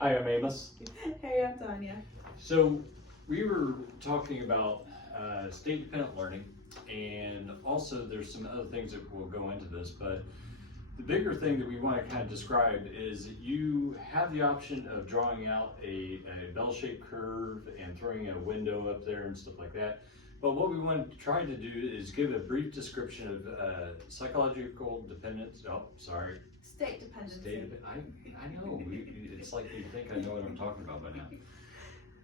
Hi, I'm Amos. Hey, I'm Tanya. So we were talking about state-dependent learning, and also there's some other things that will go into this, but the bigger thing that we want to kind of describe is that you have the option of drawing out a bell-shaped curve and throwing a window up there and stuff like that. But what we want to try to do is give a brief description of psychological dependence. Oh, sorry. State dependency. I know. It's like you think I know what I'm talking about by now.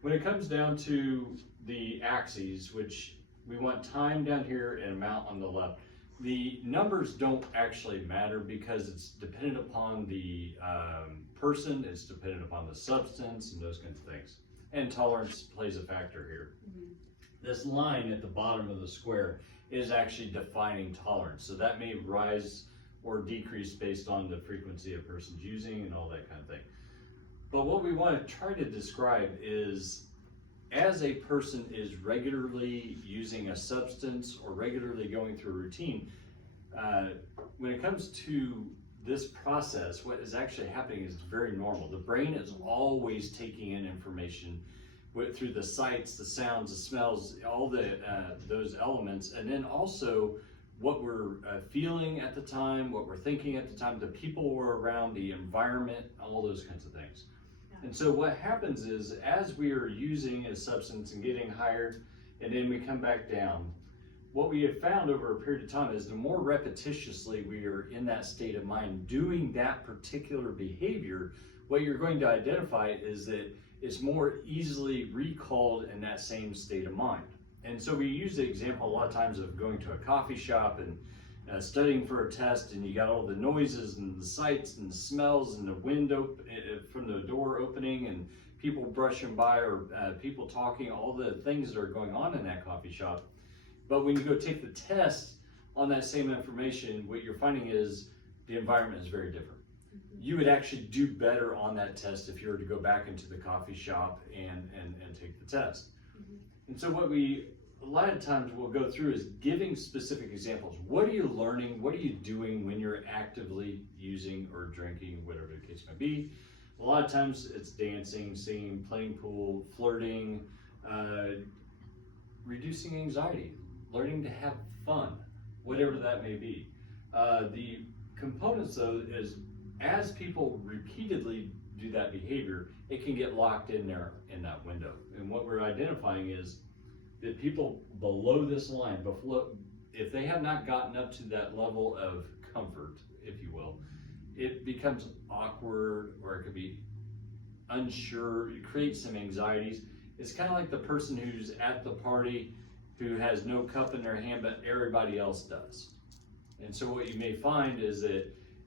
When it comes down to the axes, which we want time down here and amount on the left, the numbers don't actually matter because it's dependent upon the person, it's dependent upon the substance and those kinds of things. And tolerance plays a factor here. This line at the bottom of the square is actually defining tolerance. So that may rise or decrease based on the frequency a person's using and all that kind of thing. But what we want to try to describe is, as a person is regularly using a substance or regularly going through a routine, when it comes to this process, what is actually happening is very normal. The brain is always taking in information through the sights, the sounds, the smells, all the those elements, and then also what we're feeling at the time, what we're thinking at the time, the people we're around, the environment, all those kinds of things. And so what happens is, as we are using a substance and getting higher, and then we come back down, what we have found over a period of time is the more repetitiously we are in that state of mind doing that particular behavior, what you're going to identify is that it's more easily recalled in that same state of mind. And so we use the example a lot of times of going to a coffee shop and studying for a test, and you got all the noises and the sights and the smells and the window from the door opening and people brushing by or people talking, all the things that are going on in that coffee shop. But when you go take the test on that same information, what you're finding is the environment is very different. You would actually do better on that test if you were to go back into the coffee shop and take the test. And so what we a lot of times we'll go through is giving specific examples. What are you learning? What are you doing when you're actively using or drinking, whatever the case may be? A lot of times it's dancing, singing, playing pool, flirting, reducing anxiety, learning to have fun, whatever that may be. The components though is, as people repeatedly do that behavior, it can get locked in there in that window. And what we're identifying is that people below this line, if they have not gotten up to that level of comfort, if you will, it becomes awkward, or it could be unsure, it creates some anxieties. It's kind of like the person who's at the party who has no cup in their hand, but everybody else does. And so what you may find is that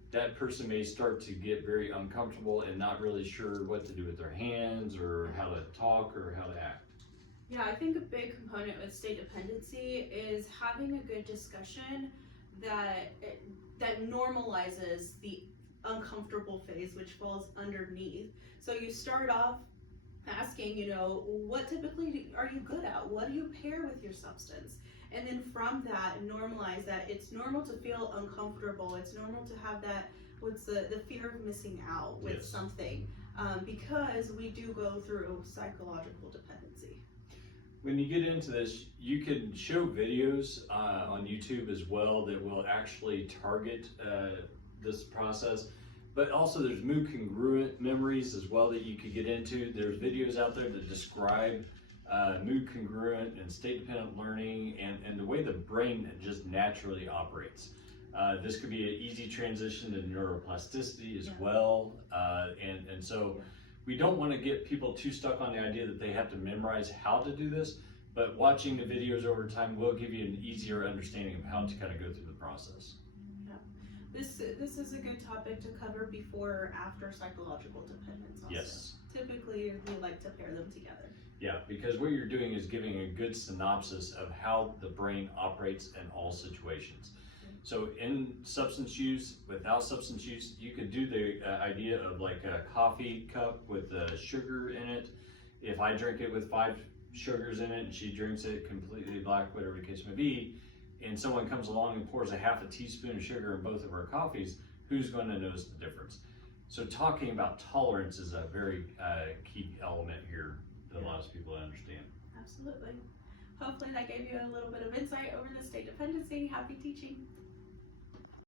that person may start to get very uncomfortable and not really sure what to do with their hands or how to talk or how to act. Yeah, I think a big component with state dependency is having a good discussion that normalizes the uncomfortable phase, which falls underneath. So you start off asking, what typically are you good at? What do you pair with your substance? And then from that, normalize that it's normal to feel uncomfortable. It's normal to have that, the fear of missing out with something, because we do go through psychological dependency. When you get into this, you can show videos on YouTube as well that will actually target this process. But also there's mood congruent memories as well that you could get into. There's videos out there that describe mood congruent and state dependent learning and the way the brain just naturally operates. This could be an easy transition to neuroplasticity as well. And so we don't want to get people too stuck on the idea that they have to memorize how to do this, but watching the videos over time will give you an easier understanding of how to kind of go through the process. This is a good topic to cover before or after psychological dependence also. Yes. Typically, we like to pair them together. Yeah, because what you're doing is giving a good synopsis of how the brain operates in all situations. So in substance use, without substance use, you could do the idea of like a coffee cup with sugar in it. If I drink it with 5 sugars in it and she drinks it completely black, whatever the case may be, and someone comes along and pours a half a teaspoon of sugar in both of our coffees, who's going to notice the difference? So talking about tolerance is a very key element here that allows people to understand. Absolutely. Hopefully that gave you a little bit of insight over the state dependency. Happy teaching.